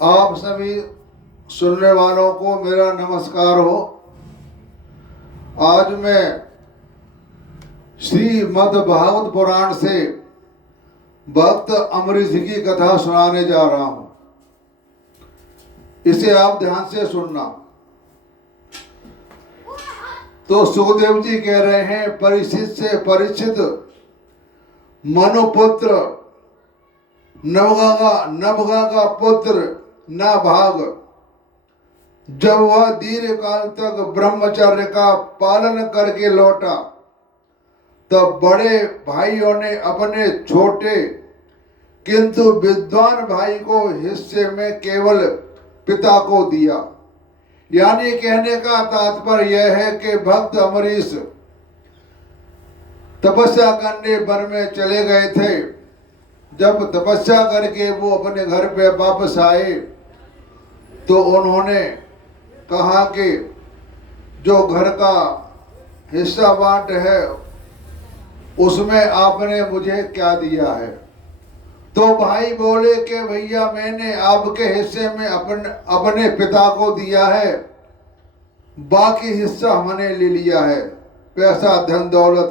आप सभी सुनने वालों को मेरा नमस्कार हो। आज मैं श्रीमद् भागवत पुराण से भक्त अम्बरीश की कथा सुनाने जा रहा हूं। इसे आप ध्यान से सुनना। तो सुखदेव जी कह रहे हैं, परीक्षित से परीक्षित मनुपुत्र नवगा का पुत्र ना भाग। जब वह दीर्घ काल तक ब्रह्मचर्य का पालन करके लौटा, तब बड़े भाइयों ने अपने छोटे किंतु विद्वान भाई को हिस्से में केवल पिता को दिया। यानी कहने का तात्पर्य यह है कि भक्त अम्बरीश तपस्या करने वन में चले गए थे। जब तपस्या करके वो अपने घर पे वापस आए तो उन्होंने कहा कि जो घर का हिस्सा बांट है उसमें आपने मुझे क्या दिया है। तो भाई बोले कि भैया मैंने आपके हिस्से में अपने पिता को दिया है, बाकी हिस्सा हमने ले लिया है। पैसा धन दौलत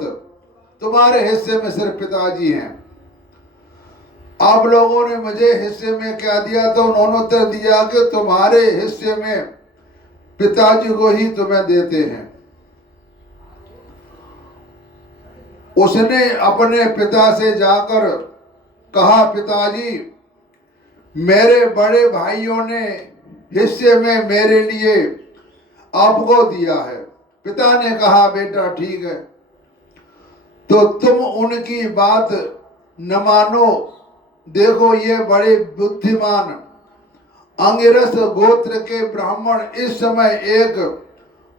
तुम्हारे हिस्से में सिर्फ पिताजी हैं। आप लोगों ने मुझे हिस्से में क्या दिया? तो उन्होंने उत्तर दिया कि तुम्हारे हिस्से में पिताजी को ही तुम्हें देते हैं। उसने अपने पिता से जाकर कहा, पिताजी मेरे बड़े भाइयों ने हिस्से में मेरे लिए आपको दिया है। पिता ने कहा, बेटा ठीक है, तो तुम उनकी बात न मानो। देखो ये बड़े बुद्धिमान अंगिरस गोत्र के ब्राह्मण इस समय एक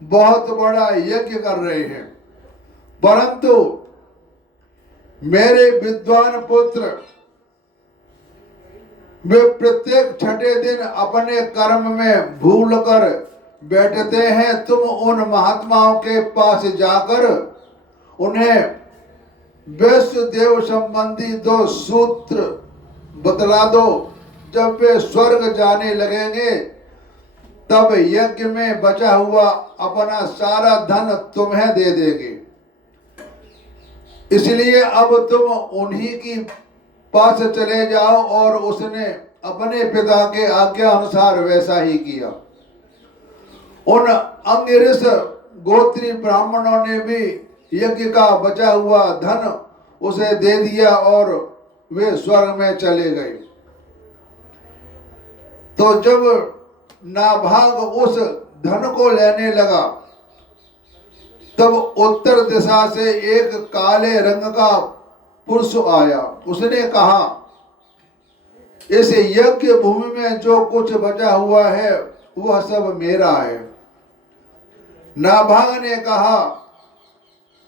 बहुत बड़ा यज्ञ कर रहे हैं, परंतु मेरे विद्वान पुत्र वे प्रत्येक छठे दिन अपने कर्म में भूल कर बैठते हैं। तुम उन महात्माओं के पास जाकर उन्हें वैश्य देव संबंधी 2 सूत्र बतला दो। जब वे स्वर्ग जाने लगेंगे तब यज्ञ में बचा हुआ अपना सारा धन तुम्हें दे देंगे। इसलिए अब तुम उन्हीं की पास चले जाओ। और उसने अपने पिता के आज्ञा अनुसार वैसा ही किया। उन अंगिरस गोत्री ब्राह्मणों ने भी यज्ञ का बचा हुआ धन उसे दे दिया और वे स्वर्ग में चले गए। तो जब नाभाग उस धन को लेने लगा तब उत्तर दिशा से एक काले रंग का पुरुष आया। उसने कहा, इस यज्ञ भूमि में जो कुछ बचा हुआ है वह सब मेरा है। नाभाग ने कहा,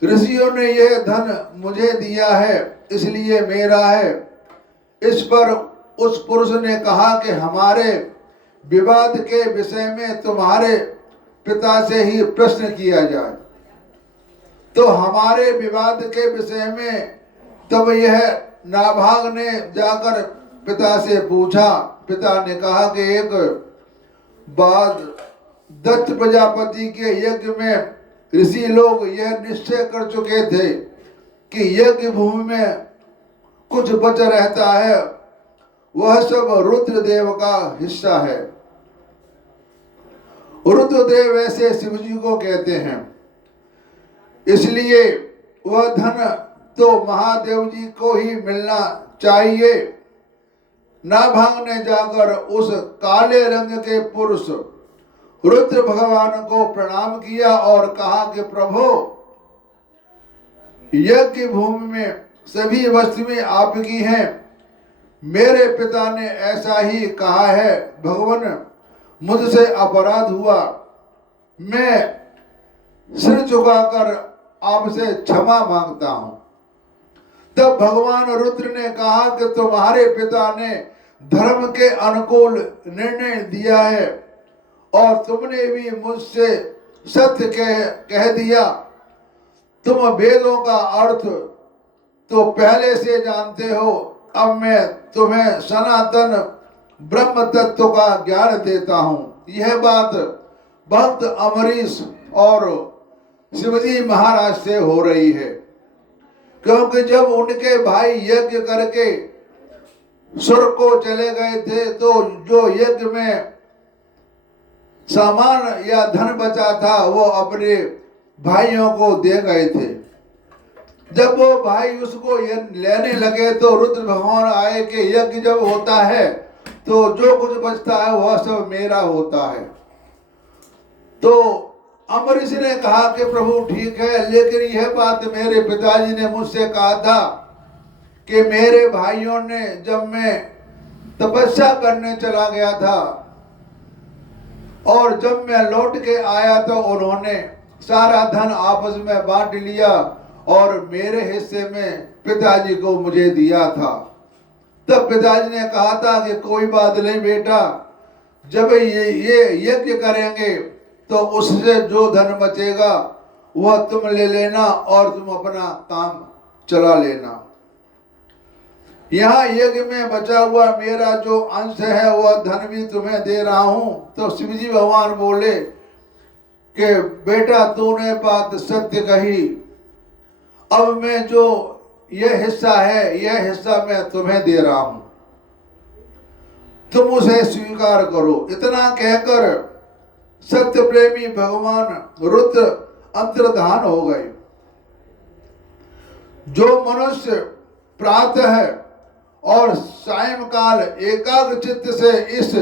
ऋषियों ने यह धन मुझे दिया है इसलिए मेरा है। इस पर उस पुरुष ने कहा कि हमारे विवाद के विषय में तुम्हारे पिता से ही प्रश्न किया जाए। तो हमारे विवाद के विषय में तब यह नाभाग ने जाकर पिता से पूछा। पिता ने कहा कि एक बात, दत्त प्रजापति के यज्ञ में ऋषि लोग यह निश्चय कर चुके थे कि यज्ञ भूमि में कुछ बच रहता है वह सब रुद्रदेव का हिस्सा है। रुद्रदेव ऐसे शिवजी को कहते हैं, इसलिए वह धन तो महादेव जी को ही मिलना चाहिए। नाभाग ने जाकर उस काले रंग के पुरुष रुद्र भगवान को प्रणाम किया और कहा कि प्रभु, यज्ञ भूमि में सभी वस्तुएं आपकी हैं। मेरे पिता ने ऐसा ही कहा है। भगवान, मुझसे अपराध हुआ, मैं सिर झुकाकर आपसे क्षमा मांगता हूं। तब भगवान रुद्र ने कहा कि तुम्हारे पिता ने धर्म के अनुकूल निर्णय दिया है और तुमने भी मुझसे सत्य कह दिया। तुम वेदों का अर्थ तो पहले से जानते हो। अब मैं तुम्हें सनातन ब्रह्म तत्व का ज्ञान देता हूं। यह बात भक्त अमरीश और शिवजी महाराज से हो रही है, क्योंकि जब उनके भाई यज्ञ करके स्वर्ग को चले गए थे तो जो यज्ञ में सामान या धन बचा था वो अपने भाइयों को दे गए थे। जब वो भाई उसको लेने लगे तो रुद्र भगवान आए कि यज्ञ जब होता है तो जो कुछ बचता है वह सब मेरा होता है। तो अमरीश ने कहा कि प्रभु ठीक है, लेकिन यह बात मेरे पिताजी ने मुझसे कहा था कि मेरे भाइयों ने, जब मैं तपस्या करने चला गया था और जब मैं लौट के आया तो उन्होंने सारा धन आपस में बांट लिया और मेरे हिस्से में पिताजी को मुझे दिया था। तब पिताजी ने कहा था कि कोई बात नहीं बेटा, जब ये यज्ञ करेंगे तो उससे जो धन बचेगा वह तुम ले लेना और तुम अपना काम चला लेना। यहाँ यज्ञ में बचा हुआ मेरा जो अंश है वह धन भी तुम्हें दे रहा हूं। तो शिवजी भगवान बोले कि बेटा तूने बात सत्य कही, अब मैं जो यह हिस्सा है यह हिस्सा मैं तुम्हें दे रहा हूं, तुम उसे स्वीकार करो। इतना कहकर सत्य प्रेमी भगवान रुद्र अंतर्धान हो गए। जो मनुष्य प्रातः और सायंकाल एकाग्र चित्त से इस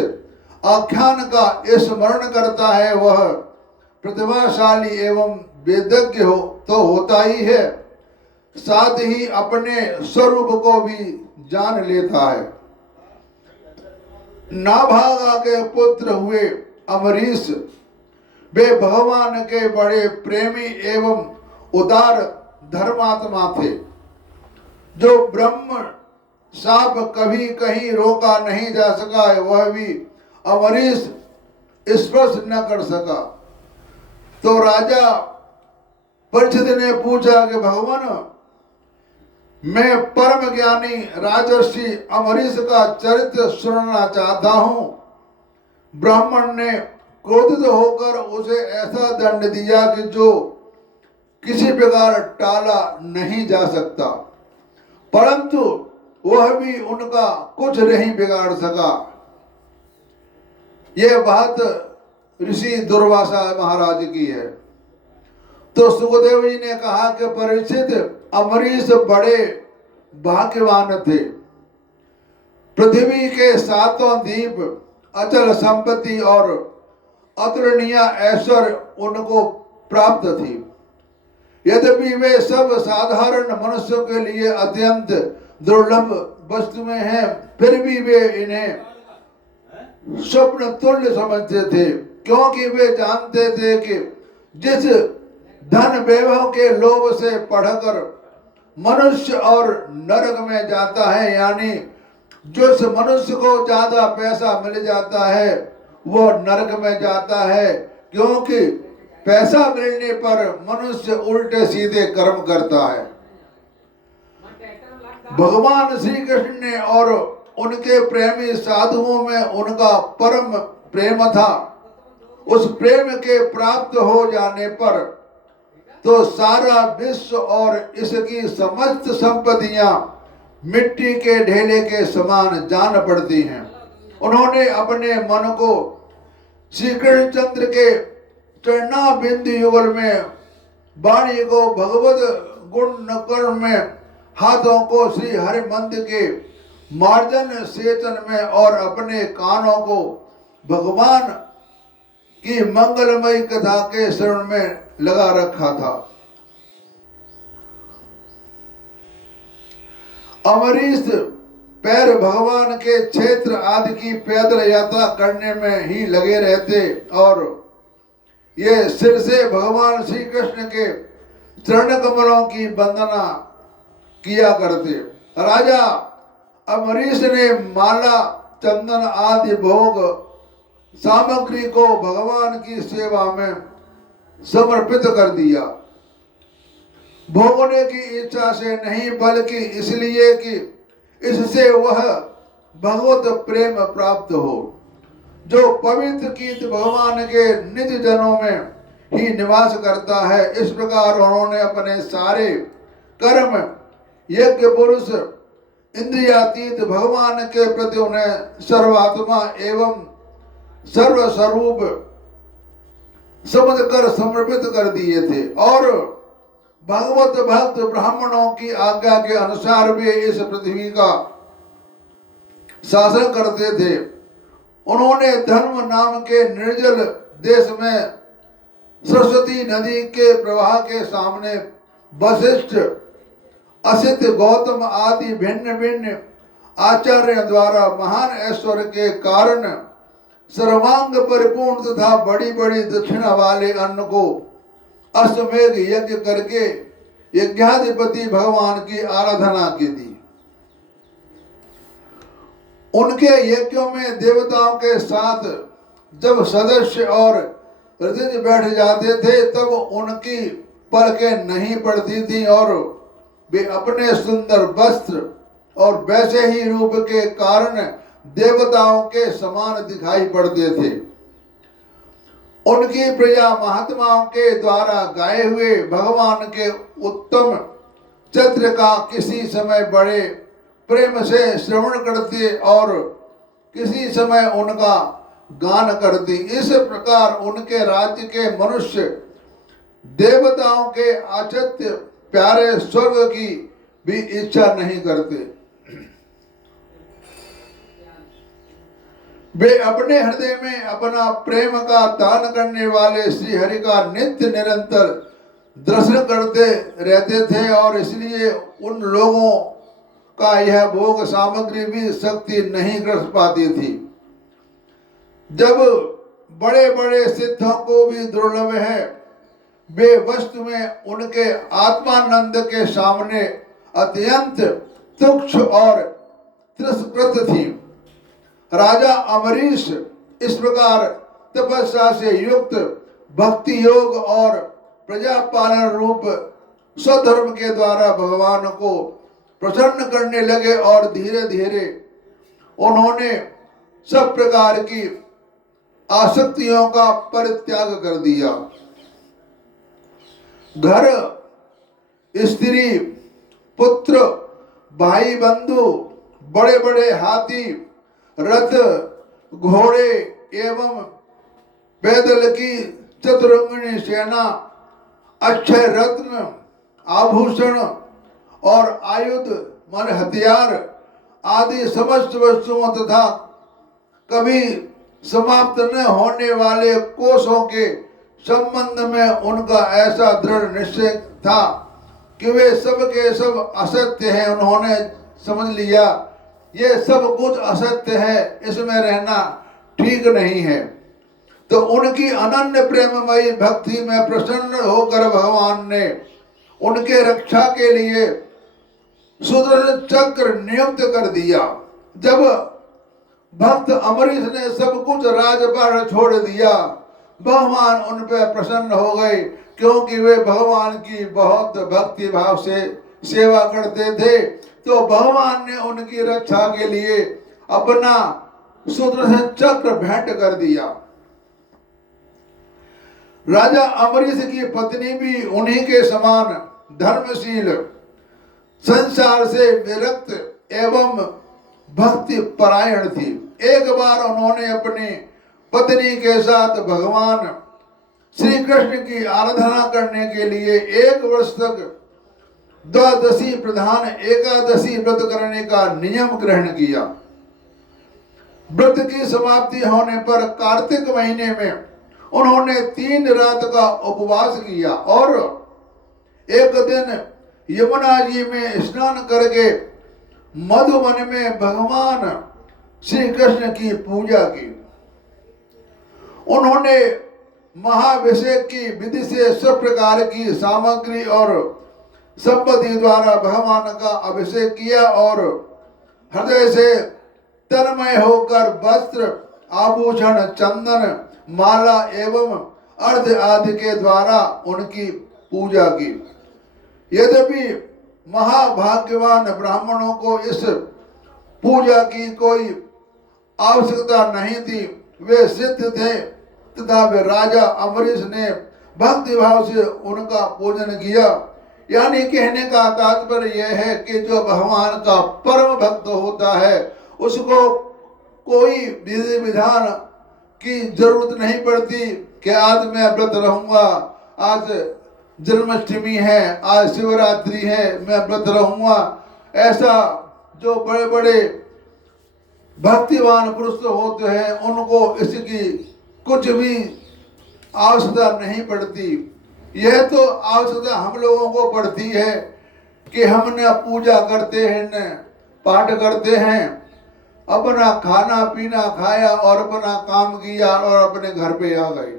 आख्यान का स्मरण करता है वह प्रतिभाशाली एवं वेदज्ञ हो तो होता ही है, साथ ही अपने स्वरूप को भी जान लेता है। नाभागा के पुत्र हुए अमरीश वे भगवान के बड़े प्रेमी एवं उदार धर्मात्मा थे। जो ब्रह्म साप कभी कहीं रोका नहीं जा सका वह भी अमरीश स्पर्श न कर सका। तो राजा परीक्षित ने पूछा कि भगवान, मैं परम ज्ञानी राजर्षि अमरीश का चरित्र सुनना चाहता हूं। ब्राह्मण ने क्रोधित होकर उसे ऐसा दंड दिया कि जो किसी प्रकार टाला नहीं जा सकता, परंतु वह भी उनका कुछ नहीं बिगाड़ सका। यह बात ऋषि दुर्वासा महाराज की है। तो सुखदेव जी ने कहा कि परीक्षित, अमरीश बड़े भाग्यवान थे। पृथ्वी के सातों द्वीप, अचल संपत्ति और अतुलनीय ऐश्वर्य उनको प्राप्त थी। यद्यपि वे सब साधारण मनुष्यों के लिए अत्यंत दुर्लभ वस्तुएं हैं, फिर भी वे इन्हें स्वप्न तुल्य समझते थे, क्योंकि वे जानते थे कि जिस धन वैभव के लोभ से पढ़कर मनुष्य और नरक में जाता है, यानी जिस मनुष्य को ज्यादा पैसा मिल जाता है वो नरक में जाता है, क्योंकि पैसा मिलने पर मनुष्य उल्टे सीधे कर्म करता है। भगवान श्री कृष्ण ने और उनके प्रेमी साधुओं में उनका परम प्रेम था। उस प्रेम के प्राप्त हो जाने पर तो सारा विश्व और इसकी समस्त संपत्तियां मिट्टी के ढेले के समान जान पड़ती हैं। उन्होंने अपने मन को श्री कृष्णचंद्र के चरणा बिंदु युगल में, वाणी को भगवत गुण कर्म में, हाथों को श्री हरि मंदिर के मार्जन सेचन में और अपने कानों को भगवान की मंगलमयी कथा के श्रवण में लगा रखा था। अमरीश पैर भगवान के क्षेत्र आदि की पैदल यात्रा करने में ही लगे रहते और ये सिर से भगवान श्री कृष्ण के चरण कमलों की वंदना किया करते। राजा अमरीश ने माला, चंदन आदि भोग सामग्री को भगवान की सेवा में समर्पित कर दिया। भोगने की इच्छा से नहीं, बल्कि इसलिए कि इससे वह भगवत प्रेम प्राप्त हो। जो पवित्र कीर्त भगवान के निज जनों में ही निवास करता है। इस प्रकार उन्होंने अपने सारे कर्म यज्ञ पुरुष इंद्रियातीत भगवान के प्रति उन्हें सर्वात्मा एवं सर्वस्वरूप समझकर समर्पित कर दिए थे और भगवत भक्त ब्राह्मणों की आज्ञा के अनुसार वे इस पृथ्वी का शासन करते थे। उन्होंने धर्म नाम के निर्जल देश में सरस्वती नदी के प्रवाह के सामने वशिष्ठ असित गौतम आदि भिन्न भिन्न आचार्य द्वारा महान ऐश्वर्य के कारण सर्वांग परिपूर्ण तथा बड़ी बड़ी दक्षिणा वाले अन्न को अश्वमेध यज्ञ करके यज्ञाधिपति भगवान की आराधना की दी। उनके यज्ञों में देवताओं के साथ जब सदस्य और ऋषि बैठ जाते थे तब उनकी पलकें नहीं पड़ती थी और वे अपने सुंदर वस्त्र और वैसे ही रूप के कारण देवताओं के समान दिखाई पड़ते थे। उनकी प्रजा महात्माओं के द्वारा गाए हुए भगवान के उत्तम चित्र का किसी समय बड़े प्रेम से श्रवण करते और किसी समय उनका गान करती। इस प्रकार उनके राज्य के मनुष्य देवताओं के आचित्य प्यारे स्वर्ग की भी इच्छा नहीं करते। वे अपने हृदय में अपना प्रेम का दान करने वाले श्री हरि का नित्य निरंतर दर्शन करते रहते थे और इसलिए उन लोगों का यह भोग सामग्री भी शक्ति नहीं कर पाती थी। जब बड़े बड़े सिद्धों को भी दुर्लभ है वे वस्तु में उनके आत्मानंद के सामने अत्यंत तुच्छ और तिरस्कृत थी। राजा अमरीश इस प्रकार तपस्या से युक्त भक्ति योग और प्रजापालन रूप स्वधर्म के द्वारा भगवान को प्रसन्न करने लगे और धीरे धीरे उन्होंने सब प्रकार की आसक्तियों का परित्याग कर दिया। घर, स्त्री, पुत्र, भाई बंधु, बड़े बड़े हाथी, रथ, घोड़े एवं पैदल की चतुरंगिणी सेना, अक्षय रत्न, आभूषण और आयुध मन हथियार आदि समस्त वस्तुओं तथा कभी समाप्त न होने वाले कोषों के संबंध में उनका ऐसा दृढ़ निश्चय था कि वे सब के सब असत्य हैं। उन्होंने समझ लिया ये सब कुछ असत्य है, इसमें रहना ठीक नहीं है। तो उनकी अनन्य प्रेममयी भक्ति में प्रसन्न होकर भगवान ने उनके रक्षा के लिए सुदर्शन चक्र नियुक्त कर दिया। जब भक्त अमरीश ने सब कुछ राजपाट छोड़ दिया भगवान उन पर प्रसन्न हो गए, क्योंकि वे भगवान की बहुत भक्ति भाव से सेवा करते थे। तो भगवान ने उनकी रक्षा के लिए अपना सुदर्शन चक्र भेंट कर दिया। राजा अमरीश की पत्नी भी उन्हीं के समान धर्मशील, संसार से विरक्त एवं भक्ति परायण थी। एक बार उन्होंने अपनी पत्नी के साथ भगवान श्री कृष्ण की आराधना करने के लिए 1 वर्ष तक द्वादशी प्रधान एकादशी व्रत करने का नियम ग्रहण किया। व्रत की समाप्ति होने पर कार्तिक महीने में उन्होंने 3 रात का उपवास किया और एक दिन यमुना जी में स्नान करके मधुवन में भगवान श्री कृष्ण की पूजा की। उन्होंने महाभिषेक की विधि से सब प्रकार की सामग्री और संपत्ति द्वारा भगवान का अभिषेक किया और हृदय से तन्मय होकर वस्त्र, आभूषण, चंदन, माला एवं अर्ध आदि के द्वारा उनकी पूजा की। यद्यपि महाभाग्यवान ब्राह्मणों को इस पूजा की कोई आवश्यकता नहीं थी, वे सिद्ध थे तथा वे राजा अम्बरीश ने भक्ति भाव से उनका पूजन किया। यानी कहने का तात्पर्य यह है कि जो भगवान का परम भक्त होता है उसको कोई विधि विधान की जरूरत नहीं पड़ती कि आज मैं व्रत रहूंगा, आज जन्माष्टमी है, आज शिवरात्रि है, मैं व्रत रहूंगा। ऐसा जो बड़े बड़े भक्तिवान पुरुष होते हैं उनको इसकी कुछ भी आवश्यकता नहीं पड़ती। यह तो आवश्यकता हम लोगों को पड़ती है कि हमने पूजा करते हैं, न पाठ करते हैं, अपना खाना पीना खाया और अपना काम किया और अपने घर पे आ गए।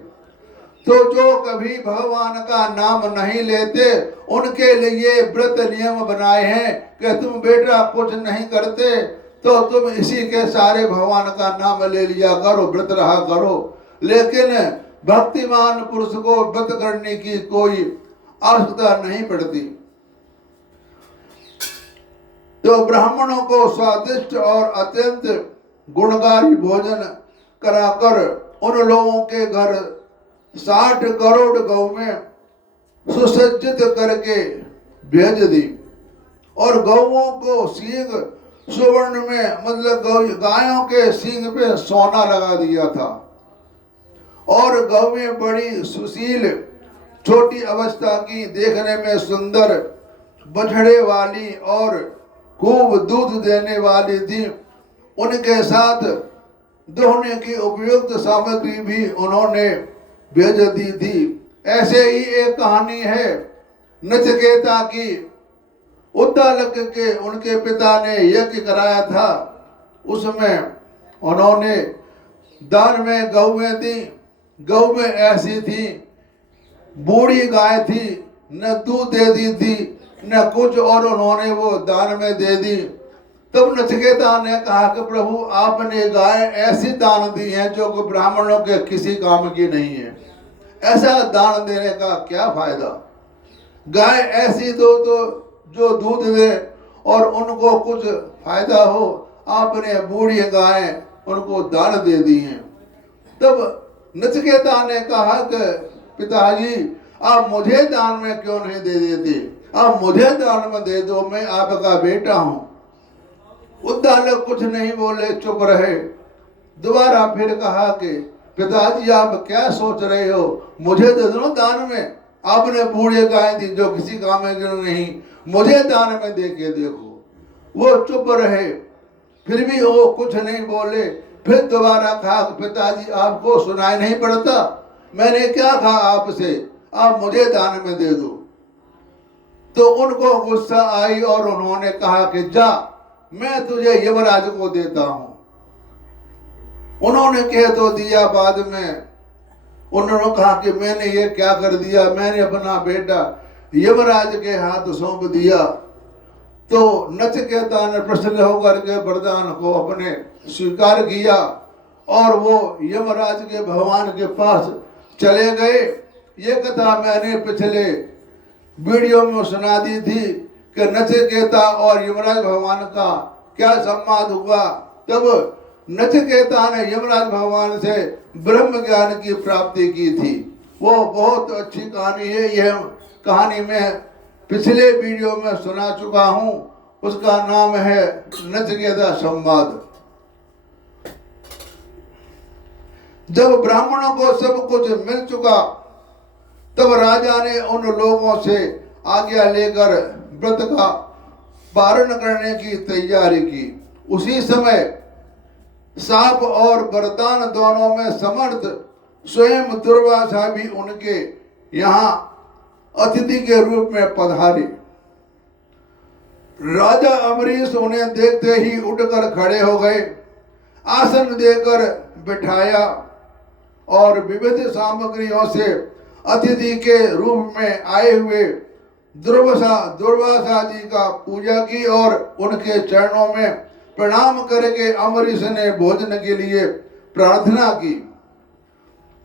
तो जो कभी भगवान का नाम नहीं लेते उनके लिए व्रत नियम बनाए हैं कि तुम बेटा कुछ नहीं करते तो तुम इसी के सारे भगवान का नाम ले लिया करो, व्रत रहा करो। लेकिन भक्तिमान पुरुष को व्रत करने की कोई आवश्यकता नहीं पड़ती। तो ब्राह्मणों को स्वादिष्ट और अत्यंत गुणकारी भोजन कराकर उन लोगों के घर 60 करोड़ गौ में सुसज्जित करके भेज दी और गौओं को सींग सुवर्ण में, मतलब गायों के सींग पे सोना लगा दिया था और गौएं बड़ी सुशील, छोटी अवस्था की, देखने में सुंदर, बछड़े वाली और खूब दूध देने वाली थी। उनके साथ दोहने की उपयुक्त सामग्री भी उन्होंने भेज दी थी। ऐसे ही एक कहानी है नचिकेता की। उद्दालक के उनके पिता ने यज्ञ कराया था, उसमें उन्होंने दान में गौएं दी। गौ में ऐसी थी, बूढ़ी गाय थी, न दूध दे दी थी न कुछ, और उन्होंने वो दान में दे दी। तब नचिकेता ने कहा कि प्रभु आपने गाय ऐसी दान दी है जो कि ब्राह्मणों के किसी काम की नहीं है, ऐसा दान देने का क्या फायदा। गाय ऐसी दो तो जो दूध दे और उनको कुछ फायदा हो, आपने बूढ़ी गाय उनको दान दे दी हैं। तब नचिकेता ने कहा कि पिताजी आप मुझे दान में क्यों नहीं दे देते, आप मुझे दान में दे दो, मैं आपका बेटा हूं। उद्दालक कुछ नहीं बोले, चुप रहे। दोबारा फिर कहा कि पिताजी आप क्या सोच रहे हो, मुझे दे दो दान में, आपने बूढ़े गाय दी जो किसी काम में नहीं, मुझे दान में दे के देखो। वो चुप रहे, फिर भी वो कुछ नहीं बोले। फिर दोबारा कहा पिताजी आपको सुनाई नहीं पड़ता, मैंने क्या कहा आपसे, आप मुझे दान में दे दो। तो उनको गुस्सा आई और उन्होंने कहा कि जा मैं तुझे यमराज को देता हूं। उन्होंने कह तो दिया, बाद में उन्होंने कहा कि मैंने ये क्या कर दिया, मैंने अपना बेटा यमराज के हाथ सौंप दिया। तो नचिकेता ने प्रसन्न होकर के वरदान को अपने स्वीकार किया और वो यमराज के भगवान के पास चले गए। ये कथा मैंने पिछले वीडियो में सुना दी थी कि नचिकेता और यमराज भगवान का क्या संवाद हुआ। तब नचिकेता ने यमराज भगवान से ब्रह्म ज्ञान की प्राप्ति की थी। वो बहुत अच्छी कहानी है। यह कहानी मैं पिछले वीडियो में सुना चुका हूं, उसका नाम है नचिकेता संवाद। जब ब्राह्मणों को सब कुछ मिल चुका तब राजा ने उन लोगों से आज्ञा लेकर व्रत का पारण करने की तैयारी की। उसी समय साप और वरदान दोनों में समर्थ स्वयं दुर्वासा भी उनके यहाँ अतिथि के रूप में पधारे। राजा अम्बरीश उन्हें देखते ही उठकर खड़े हो गए, आसन देकर बिठाया और विविध सामग्रियों से अतिथि के रूप में आए हुए दुर्वासा जी का पूजा की और उनके चरणों में प्रणाम करके अम्बरीश ने भोजन के लिए प्रार्थना की।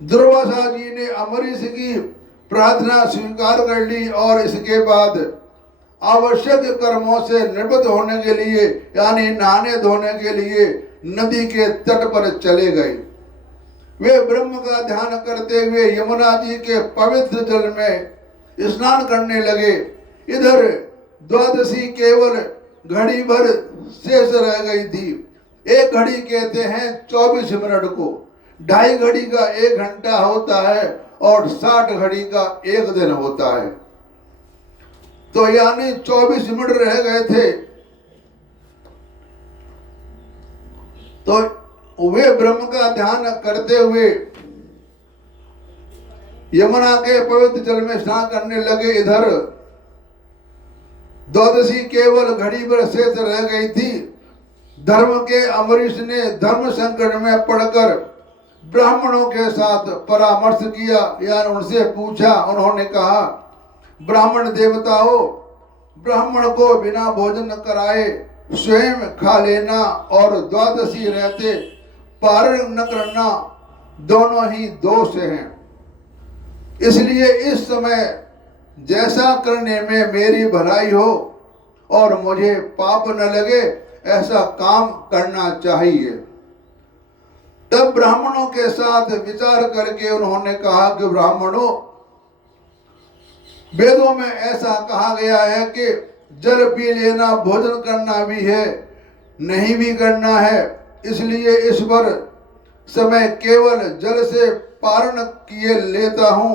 दुर्वासा जी ने अम्बरीश की प्रार्थना स्वीकार कर ली और इसके बाद आवश्यक कर्मों से निवृत्त होने के लिए यानी नहाने धोने के लिए नदी के तट पर चले गए। वे ब्रह्म का ध्यान करते हुए यमुना जी के पवित्र जल में स्नान करने लगे। इधर द्वादशी केवल घड़ी भर शेष रह गई थी। एक घड़ी कहते हैं 24 मिनट को, 2.5 घड़ी का 1 घंटा होता है और 60 घड़ी का 1 दिन होता है। तो यानी 24 मिनट रह गए थे। तो वे ब्रह्म का ध्यान करते हुए यमुना के पवित्र जल में स्नान करने लगे। इधर द्वादशी केवल घड़ी भर शेष रह गई थी। धर्म के अमरीश ने धर्म संकट में पड़कर ब्राह्मणों के साथ परामर्श किया, यानी उनसे पूछा। उन्होंने कहा, ब्राह्मण देवताओं, ब्राह्मण को बिना भोजन कराए स्वयं खा लेना और द्वादशी रहते पारण न करना दोनों ही दोष हैं। इसलिए इस समय जैसा करने में मेरी भलाई हो और मुझे पाप न लगे ऐसा काम करना चाहिए। तब ब्राह्मणों के साथ विचार करके उन्होंने कहा कि ब्राह्मणों, वेदों में ऐसा कहा गया है कि जल पी लेना भोजन करना भी है, नहीं भी करना है। इसलिए इस पर समय केवल जल से पारण किए लेता हूँ,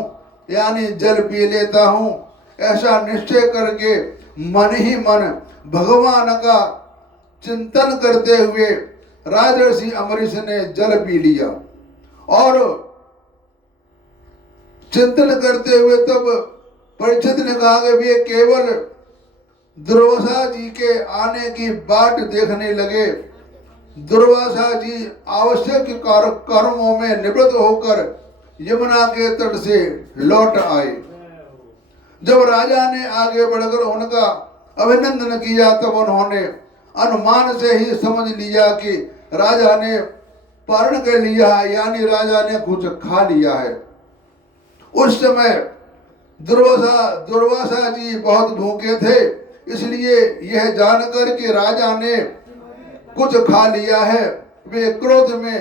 यानी जल पी लेता हूँ। ऐसा निश्चय करके मन ही मन भगवान का चिंतन करते हुए राजर्षि अमरीश ने जल पी लिया। और चिंतन करते हुए तब परीक्षित ने कहा कि वे केवल दुर्वासा जी के आने की बाट देखने लगे। दुर्वासा जी आवश्यक कर्मों में निवृत्त होकर यमुना के तट से लौट आए। जब राजा ने आगे बढ़कर उनका अभिनंदन किया तब उन्होंने अनुमान से ही समझ लिया कि राजा ने पारण कर लिया है, यानी राजा ने कुछ खा लिया है। उस समय दुर्वासा जी बहुत भूखे थे, इसलिए यह जानकर कि राजा ने कुछ खा लिया है वे क्रोध में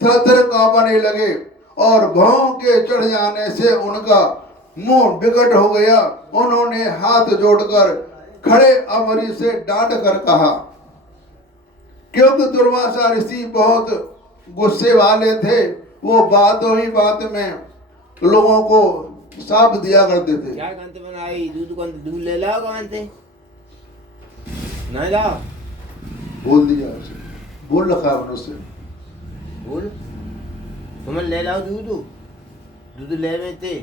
थर-थर कांपने लगे और भौं के चढ़ जाने से उनका मुंह विकट हो गया। उन्होंने हाथ जोड़कर खड़े अमरीश से डांट कर कहा, क्योंकि दुर्वासा ऋषि बहुत गुस्से वाले थे, वो बातों ही बात में लोगों को साफ दिया करते थे। क्या कंत बनाई दूध ले लाओ कंते नहीं लाओ, बोल दिया उसे, बोल रखा है उससे, बोल तुम्हें ले लाओ दूध ले में थे